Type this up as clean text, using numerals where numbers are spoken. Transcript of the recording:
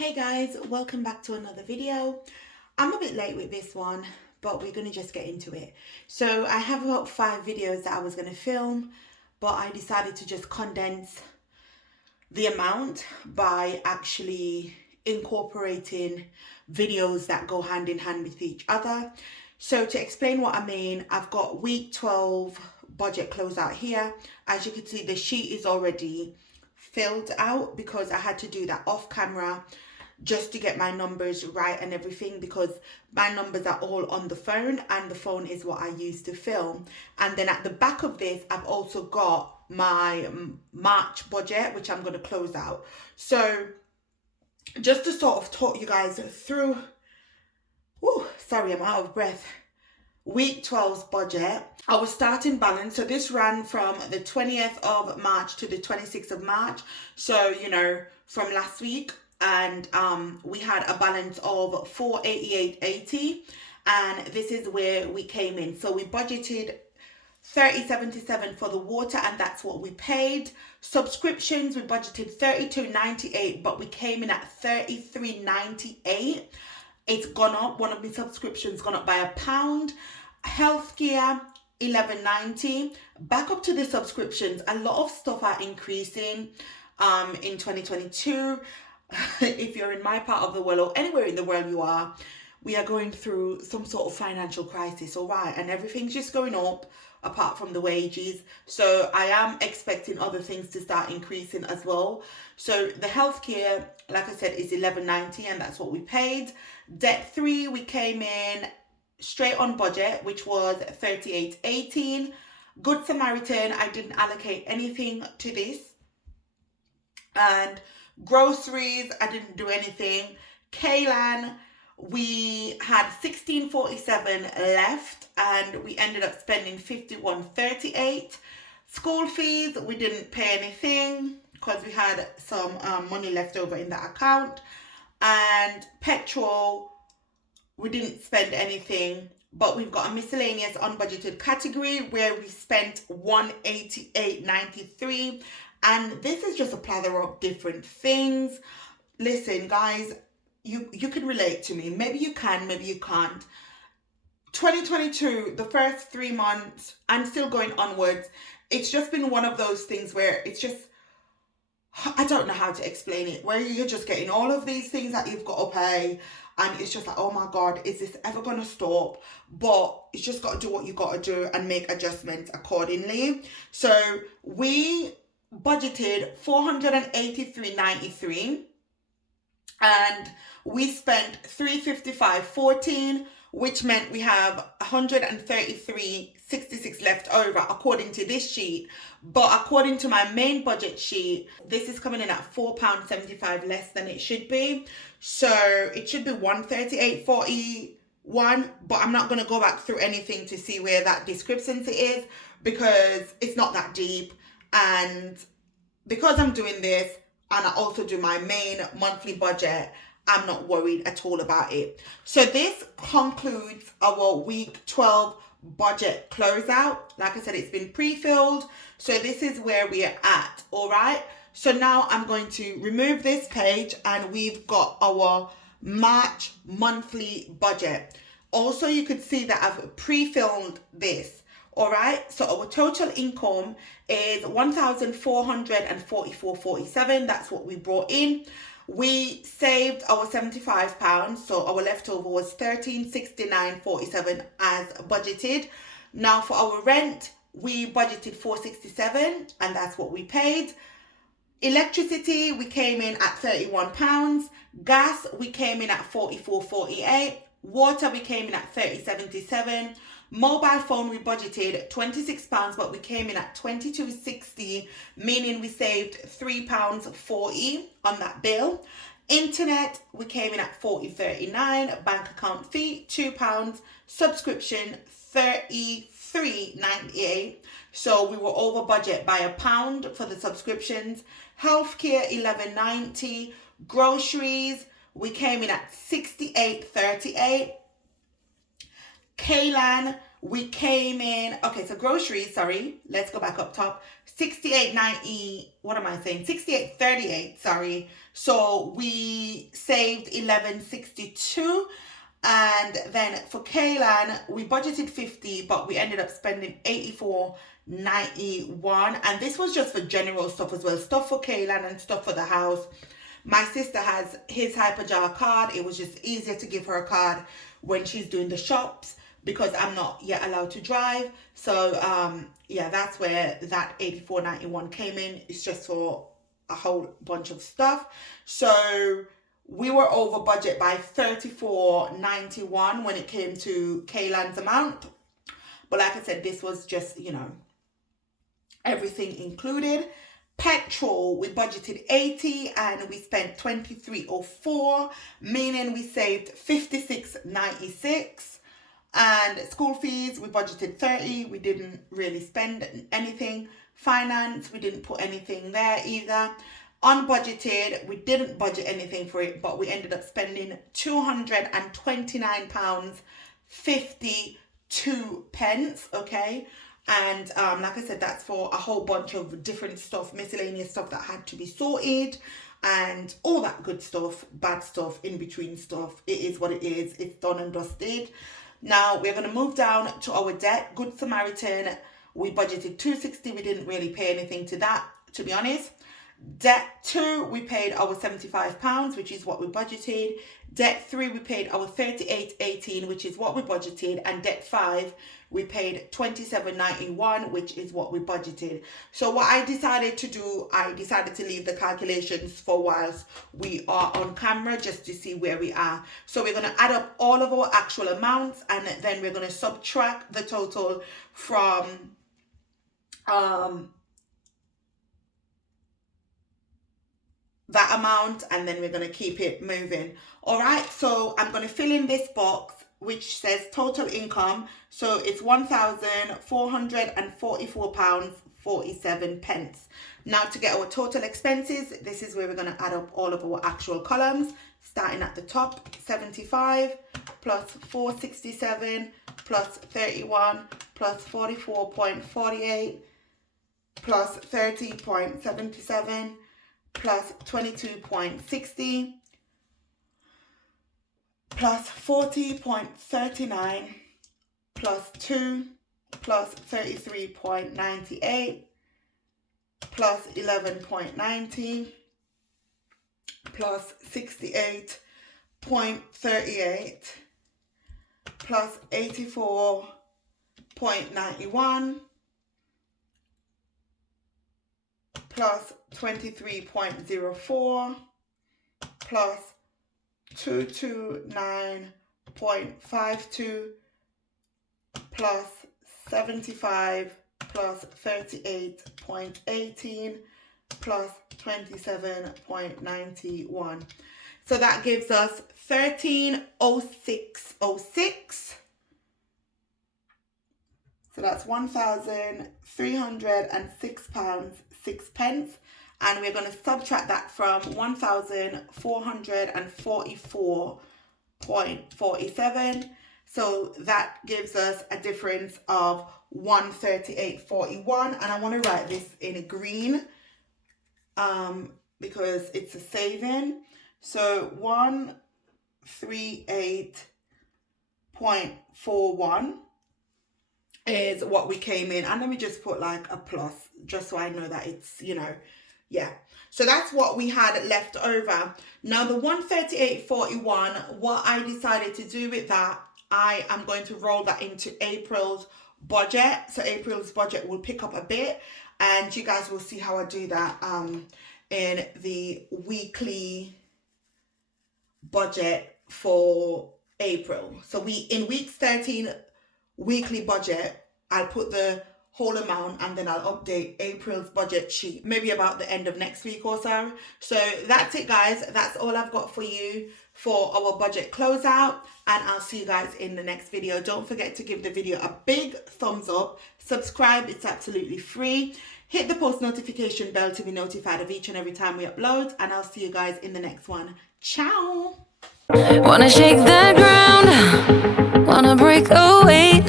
Hey guys, welcome back to another video. I'm a bit late with this one, but we're going to just get into it. So I have about 5 videos that I was going to film, but I decided to just condense the amount by actually incorporating videos that go hand in hand with each other. So to explain what I mean, I've got week 12 budget closeout here. As you can see, the sheet is already filled out because I had to do that off camera just to get my numbers right and everything, because my numbers are all on the phone and the phone is what I use to film. And then at the back of this, I've also got my March budget, which I'm going to close out. So just to sort of talk you guys through, sorry, I'm out of breath. Week 12's budget, our starting balance, so this ran from the 20th of March to the 26th of March, so you know, from last week. And we had a balance of 488.80, and this is where we came in. So we budgeted 30.77 for the water, and that's what we paid. Subscriptions, we budgeted 32.98, but we came in at 33.98. It's gone up. One of my subscriptions gone up by £1. Healthcare, 11.90. Back up to the subscriptions. A lot of stuff are increasing in 2022. If you're in my part of the world or anywhere in the world you are, we are going through some sort of financial crisis, all right? And everything's just going up apart from the wages. So I am expecting other things to start increasing as well. So the healthcare, like I said, is 11.90, and that's what we paid. Debt 3, we came in straight on budget, which was 38.18. Good Samaritan, I didn't allocate anything to this. And groceries, I didn't do anything. Kaylan, we had 16.47 left, and we ended up spending 51.38. School fees, we didn't pay anything because we had some money left over in that account. And petrol, we didn't spend anything, but we've got a miscellaneous unbudgeted category where we spent 188.93. And this is just a plethora of different things. Listen, guys, you can relate to me. Maybe you can, maybe you can't. 2022, the first 3 months, and still going onwards, it's just been one of those things where it's just, I don't know how to explain it, where you're just getting all of these things that you've got to pay, and it's just like, oh my God, is this ever going to stop? But it's just got to do what you got to do and make adjustments accordingly. So we budgeted 483.93, and we spent 355.14, which meant we have 133.66 left over according to this sheet. But according to my main budget sheet, this is coming in at £4.75 less than it should be. So it should be 138.41, but I'm not going to go back through anything to see where that discrepancy is, because it's not that deep. And because I'm doing this and I also do my main monthly budget, I'm not worried at all about it. So this concludes our week 12 budget closeout. Like I said, it's been pre-filled. So this is where we are at, all right? So now I'm going to remove this page, and we've got our March monthly budget. Also, you could see that I've pre-filled this. All right, so our total income is 1,444.47. That's what we brought in. We saved our £75, so our leftover was 1369.47 as budgeted. Now for our rent, we budgeted 467, and that's what we paid. Electricity, we came in at £31. Gas, we came in at 44.48. Water, we came in at 30.77. Mobile phone, we budgeted £26, but we came in at 22.60, meaning we saved £3.40 on that bill. Internet, we came in at 40.39. Bank account fee, £2. Subscription, 33.98. So we were over budget by £1 for the subscriptions. Healthcare, 11.90. Groceries, we came in at 68.38. Kaylan, we came in, okay, so groceries, sorry, let's go back up top. 68.90, what am I saying? 68.38, sorry. So we saved 11.62. And then for Kaylan, we budgeted 50, but we ended up spending 84.91. And this was just for general stuff as well. Stuff for Kaylan and stuff for the house. My sister has his Hyperjar card. It was just easier to give her a card when she's doing the shops because I'm not yet allowed to drive. So yeah, that's where that 84.91 came in. It's just for a whole bunch of stuff. So we were over budget by 34.91 when it came to Kaylan's amount. But like I said, this was just, you know, everything included. Petrol, we budgeted 80 and we spent 23.04, meaning we saved 56.96. And school fees, we budgeted 30. We didn't really spend anything. Finance, we didn't put anything there either. Unbudgeted, we didn't budget anything for it, but we ended up spending £229.52, okay? And like I said, that's for a whole bunch of different stuff, miscellaneous stuff that had to be sorted and all that good stuff, bad stuff, in between stuff. It is what it is. It's done and dusted. Now we're going to move down to our debt. Good Samaritan, we budgeted 260. We didn't really pay anything to that, to be honest. Debt 2, we paid our £75, which is what we budgeted. Debt 3, we paid our £38.18, which is what we budgeted. And debt 5, we paid £27.91, which is what we budgeted. So what I decided to do, I decided to leave the calculations for whilst we are on camera, just to see where we are. So we're going to add up all of our actual amounts, and then we're going to subtract the total from that amount, and then we're going to keep it moving. All right, so I'm going to fill in this box which says total income. So it's £1,444.47. Now to get our total expenses, this is where we're going to add up all of our actual columns, starting at the top. 75 plus 467 plus 31 plus 44.48 plus 30.77 plus 22.60 plus 40.39 plus 2 plus 33.98 plus 11.90 plus 68.38 plus 84.91 plus 23.04 plus 229.52 plus 75 plus 38.18 plus 27.91. So that gives us 1306.06. So that's £1,306.06. And we're going to subtract that from 1,444.47. So that gives us a difference of 138.41. And I want to write this in green because it's a saving. So 138.41 is what we came in. And let me just put like a plus, just so I know that it's, you know, yeah. So that's what we had left over. Now the 138.41, what I decided to do with that, I am going to roll that into April's budget. So April's budget will pick up a bit, and you guys will see how I do that in the weekly budget for April. So in week 13 weekly budget, I'll put the whole amount, and then I'll update April's budget sheet maybe about the end of next week or so. So that's it, guys. That's all I've got for you for our budget closeout, and I'll see you guys in the next video. Don't forget to give the video a big thumbs up, subscribe, it's absolutely free, hit the post notification bell to be notified of each and every time we upload, and I'll see you guys in the next one. Ciao. Wanna shake that ground, wanna break away.